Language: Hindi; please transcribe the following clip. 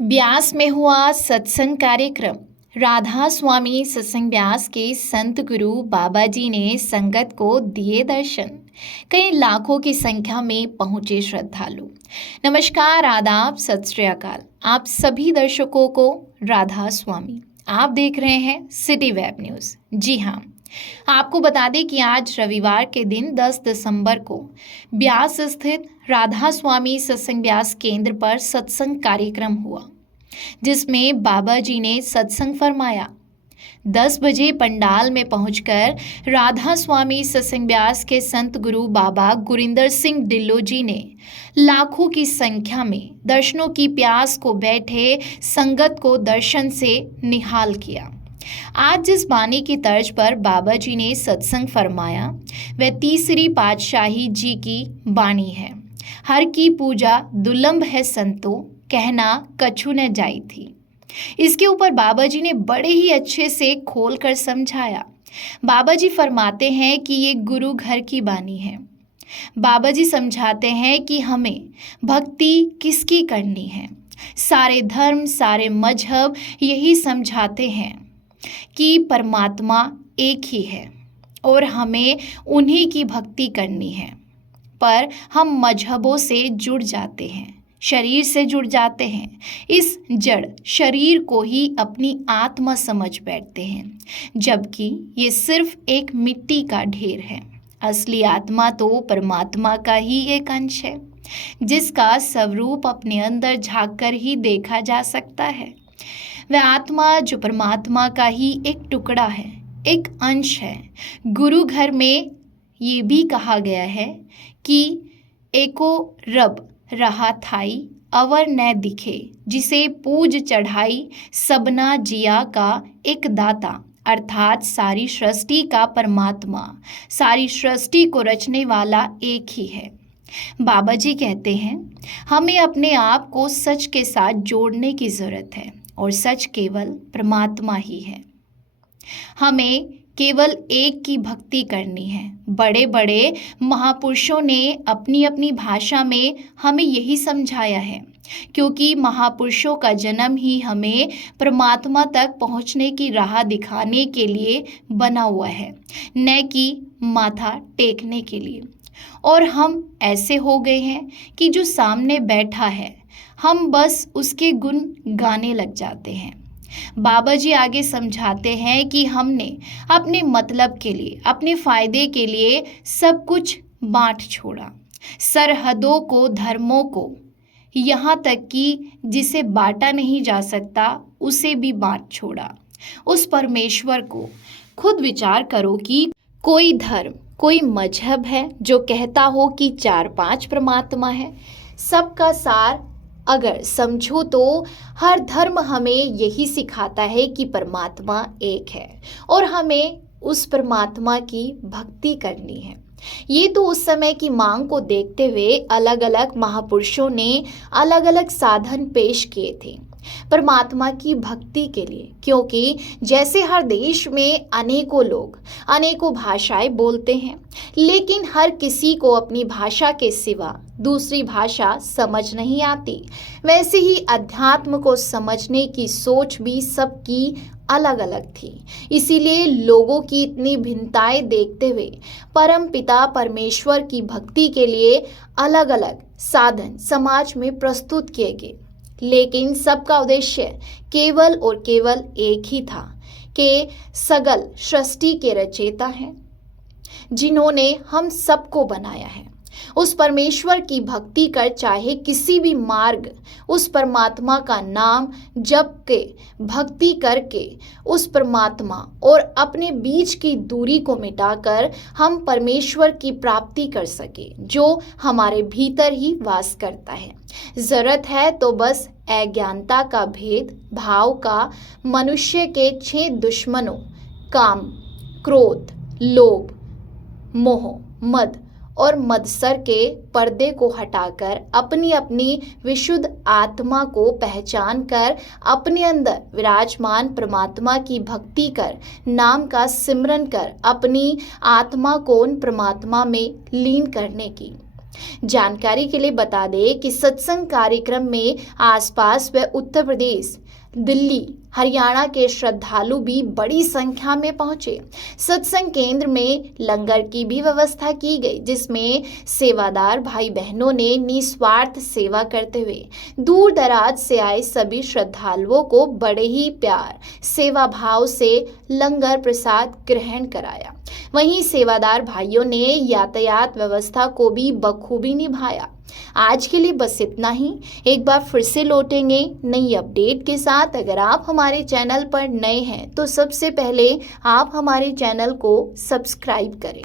ब्यास में हुआ सत्संग कार्यक्रम। राधा स्वामी सत्संग ब्यास के संत गुरु बाबा जी ने संगत को दिए दर्शन। कई लाखों की संख्या में पहुंचे श्रद्धालु। नमस्कार, आदाब, सत श्री अकाल आप सभी दर्शकों को। राधा स्वामी, आप देख रहे हैं सिटी वेब न्यूज़। जी हाँ, आपको बता दें कि आज रविवार के दिन 10 दिसंबर को ब्यास स्थित राधा स्वामी सत्संग ब्यास केंद्र पर सत्संग कार्यक्रम हुआ, जिसमें बाबा जी ने सत्संग फरमाया। 10 बजे पंडाल में पहुंचकर राधा स्वामी सत्संग ब्यास के संत गुरु बाबा गुरिंदर सिंह ढिल्लों जी ने लाखों की संख्या में दर्शनों की प्यास को बैठे संगत को दर्शन से निहाल किया। आज जिस बानी की तर्ज पर बाबा जी ने सत्संग फरमाया वह तीसरी पातशाही जी की बानी है। हर की पूजा दुर्लभ है संतो, कहना कछु न जाई थी। इसके ऊपर बाबा जी ने बड़े ही अच्छे से खोल कर समझाया। बाबा जी फरमाते हैं कि ये गुरु घर की बानी है। बाबा जी समझाते हैं कि हमें भक्ति किसकी करनी है। सारे धर्म, सारे मजहब यही समझाते हैं कि परमात्मा एक ही है और हमें उन्हीं की भक्ति करनी है। पर हम मजहबों से जुड़ जाते हैं, शरीर से जुड़ जाते हैं। इस जड़ शरीर को ही अपनी आत्मा समझ बैठते हैं, जबकि ये सिर्फ एक मिट्टी का ढेर है। असली आत्मा तो परमात्मा का ही एक अंश है, जिसका स्वरूप अपने अंदर झांक कर ही देखा जा सकता है। वह आत्मा जो परमात्मा का ही एक टुकड़ा है, एक अंश है। गुरु घर में ये भी कहा गया है कि एको रब रहा थाई अवर न दिखे, जिसे पूज चढ़ाई सबना जिया का एक दाता। अर्थात सारी सृष्टि का परमात्मा, सारी सृष्टि को रचने वाला एक ही है। बाबा जी कहते हैं हमें अपने आप को सच के साथ जोड़ने की ज़रूरत है और सच केवल परमात्मा ही है। हमें केवल एक की भक्ति करनी है। बड़े बड़े महापुरुषों ने अपनी अपनी भाषा में हमें यही समझाया है, क्योंकि महापुरुषों का जन्म ही हमें परमात्मा तक पहुंचने की राह दिखाने के लिए बना हुआ है, न कि माथा टेकने के लिए। और हम ऐसे हो गए हैं कि जो सामने बैठा है हम बस उसके गुण गाने लग जाते हैं। बाबा जी आगे समझाते हैं कि हमने अपने मतलब के लिए, अपने फायदे के लिए सब कुछ बांट छोड़ा। सरहदों को, धर्मों को, यहाँ तक कि जिसे बांटा नहीं जा सकता उसे भी बांट छोड़ा। उस परमेश्वर को खुद विचार करो कि कोई धर्म, कोई मजहब है जो कहता हो कि 4-5 परमात्मा है। सबका सार अगर समझो तो हर धर्म हमें यही सिखाता है कि परमात्मा एक है और हमें उस परमात्मा की भक्ति करनी है। ये तो उस समय की मांग को देखते हुए अलग अलग महापुरुषों ने अलग अलग साधन पेश किए थे परमात्मा की भक्ति के लिए, क्योंकि जैसे हर देश में अनेकों लोग अनेकों भाषाएं बोलते हैं, लेकिन हर किसी को अपनी भाषा के सिवा दूसरी भाषा समझ नहीं आती। वैसे ही अध्यात्म को समझने की सोच भी सबकी अलग अलग थी। इसीलिए लोगों की इतनी भिन्नताएं देखते हुए परम पिता परमेश्वर की भक्ति के लिए अलग अलग साधन समाज में प्रस्तुत किए गए, लेकिन सबका उद्देश्य केवल और केवल एक ही था कि सगल सृष्टि के रचयिता हैं, जिन्होंने हम सबको बनाया है। उस परमेश्वर की भक्ति कर चाहे किसी भी मार्ग उस परमात्मा का नाम जप के भक्ति करके उस परमात्मा और अपने बीच की दूरी को मिटाकर हम परमेश्वर की प्राप्ति कर सके, जो हमारे भीतर ही वास करता है। जरूरत है तो बस अज्ञानता का भेद भाव का मनुष्य के 6 दुश्मनों काम, क्रोध, लोभ, मोह, मद और मत्सर के पर्दे को हटाकर अपनी अपनी विशुद्ध आत्मा को पहचान कर अपने अंदर विराजमान परमात्मा की भक्ति कर, नाम का सिमरन कर अपनी आत्मा को उन परमात्मा में लीन करने की। जानकारी के लिए बता दें कि सत्संग कार्यक्रम में आसपास व उत्तर प्रदेश, दिल्ली, हरियाणा के श्रद्धालु भी बड़ी संख्या में पहुंचे। सत्संग केंद्र में लंगर की भी व्यवस्था की गई, जिसमें सेवादार भाई बहनों ने निस्वार्थ सेवा करते हुए दूर दराज से आए सभी श्रद्धालुओं को बड़े ही प्यार, सेवा भाव से लंगर प्रसाद ग्रहण कराया। वहीं सेवादार भाइयों ने यातायात व्यवस्था को भी बखूबी निभाया। आज के लिए बस इतना ही। एक बार फिर से लौटेंगे नई अपडेट के साथ। अगर आप हमारे चैनल पर नए हैं तो सबसे पहले आप हमारे चैनल को सब्सक्राइब करें।